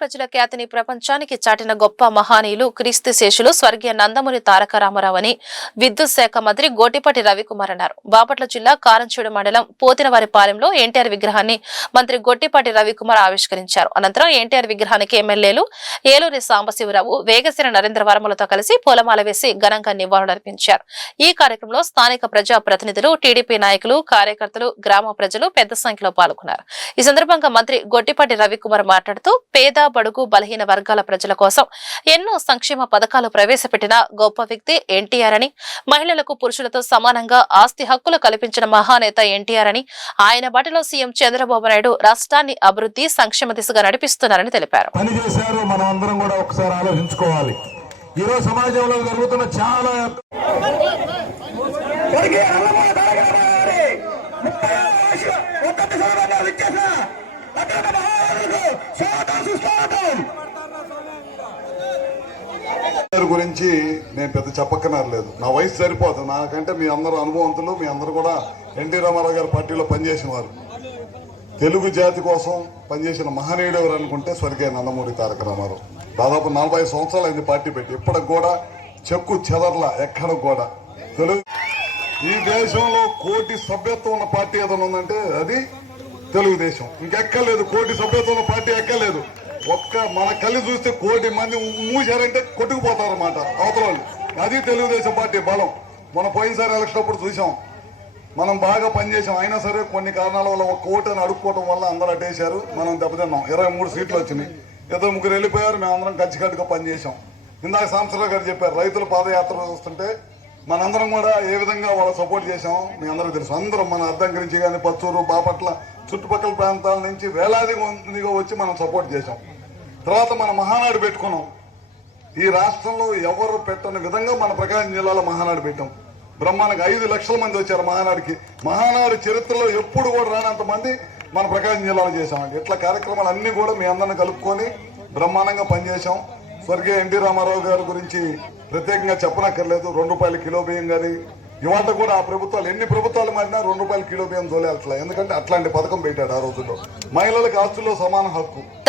ప్రజల ఖ్యాతిని ప్రపంచానికి చాటిన గొప్ప మహానీయులు క్రీస్తు శేషులు స్వర్గీయ నందమూరి తారక రామారావు అని విద్యుత్ శాఖ మంత్రి గొట్టిపాటి రవికుమార్ అన్నారు. బాపట్ల జిల్లా కారంచేడు మండలం పోతినవారిపాలెంలో ఎన్టీఆర్ విగ్రహాన్ని మంత్రి గొట్టిపాటి రవికుమార్ ఆవిష్కరించారు. అనంతరం ఎన్టీఆర్ విగ్రహానికి ఎమ్మెల్యేలు ఏలూరి సాంబశివరావు, వేగశిర నరేంద్రవర్మలతో కలిసి పూలమాల వేసి ఘనంగా నివాళులర్పించారు. ఈ కార్యక్రమంలో స్థానిక ప్రజా ప్రతినిధులు, టీడీపీ నాయకులు, కార్యకర్తలు, గ్రామ ప్రజలు పెద్ద సంఖ్యలో పాల్గొన్నారు. ఈ సందర్భంగా మంత్రి గొట్టిపాటి రవికుమార్ మాట్లాడుతూ పేద, బడుగు, బలహీన వర్గాల ప్రజల కోసం ఎన్నో సంక్షేమ పథకాలు ప్రవేశపెట్టిన గొప్ప వ్యక్తి ఎన్టీఆర్ అని, మహిళలకు పురుషులతో సమానంగా ఆస్తి హక్కులు కల్పించిన మహానేత ఎన్టీఆర్ అని, ఆయన బాటలో సీఎం చంద్రబాబు నాయుడు రాష్ట్రాన్ని అభివృద్ధి, సంక్షేమ దిశగా నడిపిస్తున్నారని తెలిపారు. గురించి నేను పెద్ద చెప్పక్కర్లేదు. నా వయసు సరిపోతుంది. నాకంటే మీ అందరూ అనుభవంతులు, మీ అందరూ కూడా ఎన్టీ రామారావు గారి పార్టీలో పనిచేసిన వారు. తెలుగు జాతి కోసం పనిచేసిన మహనీయుడు ఎవరు అనుకుంటే స్వర్గీయ నందమూరి తారక రామారావు. దాదాపు 45 సంవత్సరాలు అయింది పార్టీ పెట్టి. ఇప్పటికి కూడా చెక్కు చెదర్లా ఎక్కడ కూడా తెలుగు. ఈ దేశంలో కోటి సభ్యత్వం ఉన్న పార్టీ ఏదైనా ఉందంటే అది తెలుగుదేశం. ఇంకెక్కర్లేదు. కోటి సభ్యత్వం ఉన్న పార్టీ ఎక్కర్లేదు. ఒక్క మన కళ్ళు చూస్తే కోటి మంది మూసారంటే కొట్టుకుపోతారన్నమాట అవతల వాళ్ళు. అది తెలుగుదేశం పార్టీ బలం. మనం పోయినసారి ఎలక్షన్ అప్పుడు చూసాం. మనం బాగా పనిచేసాం. అయినా సరే కొన్ని కారణాల వల్ల ఒక ఓటు అని అడుక్కోవడం వల్ల అందరూ అటేశారు. మనం దెబ్బతిన్నాం. 23 సీట్లు వచ్చినాయి. 2-3 వెళ్ళిపోయారు. మేము అందరం కలిసికట్టుగా పనిచేసాం. ఇందాక సాంబశివరావు గారు చెప్పారు, రైతుల పాదయాత్ర చూస్తుంటే మనందరం కూడా ఏ విధంగా వాళ్ళు సపోర్ట్ చేసాం మీ అందరికీ తెలుసు. అందరం మన అద్దం గురించి కానీ, పచ్చూరు, బాపట్ల, చుట్టుపక్కల ప్రాంతాల నుంచి వేలాది మందిగా వచ్చి మనం సపోర్ట్ చేసాం. తర్వాత మన మహానాడు పెట్టుకున్నాం. ఈ రాష్ట్రంలో ఎవరు పెట్టని విధంగా మన ప్రకాశం జిల్లాలో మహానాడు పెట్టాం. బ్రహ్మాండంగా 5 లక్షల మంది వచ్చారు మహానాడికి. మహానాడు చరిత్రలో ఎప్పుడు కూడా రానంత మంది మన ప్రకాశం జిల్లాలో చేశామండి. ఇట్లా కార్యక్రమాలు అన్ని కూడా మీ అందరిని కలుపుకొని బ్రహ్మాండంగా పనిచేశాం. స్వర్గీయ ఎన్టీ రామారావు గారి గురించి ప్రత్యేకంగా చెప్పనక్కర్లేదు. ₹2 కిలో బియ్యం గారి ఇవాళ కూడా ఆ ప్రభుత్వాలు ఎన్ని ప్రభుత్వాలు మారినా ₹2 కిలో బియ్యం తోలేట్లా. ఎందుకంటే అట్లాంటి పథకం పెట్టాడు ఆ రోజుల్లో. మహిళలకు ఆస్తుల్లో సమాన హక్కు.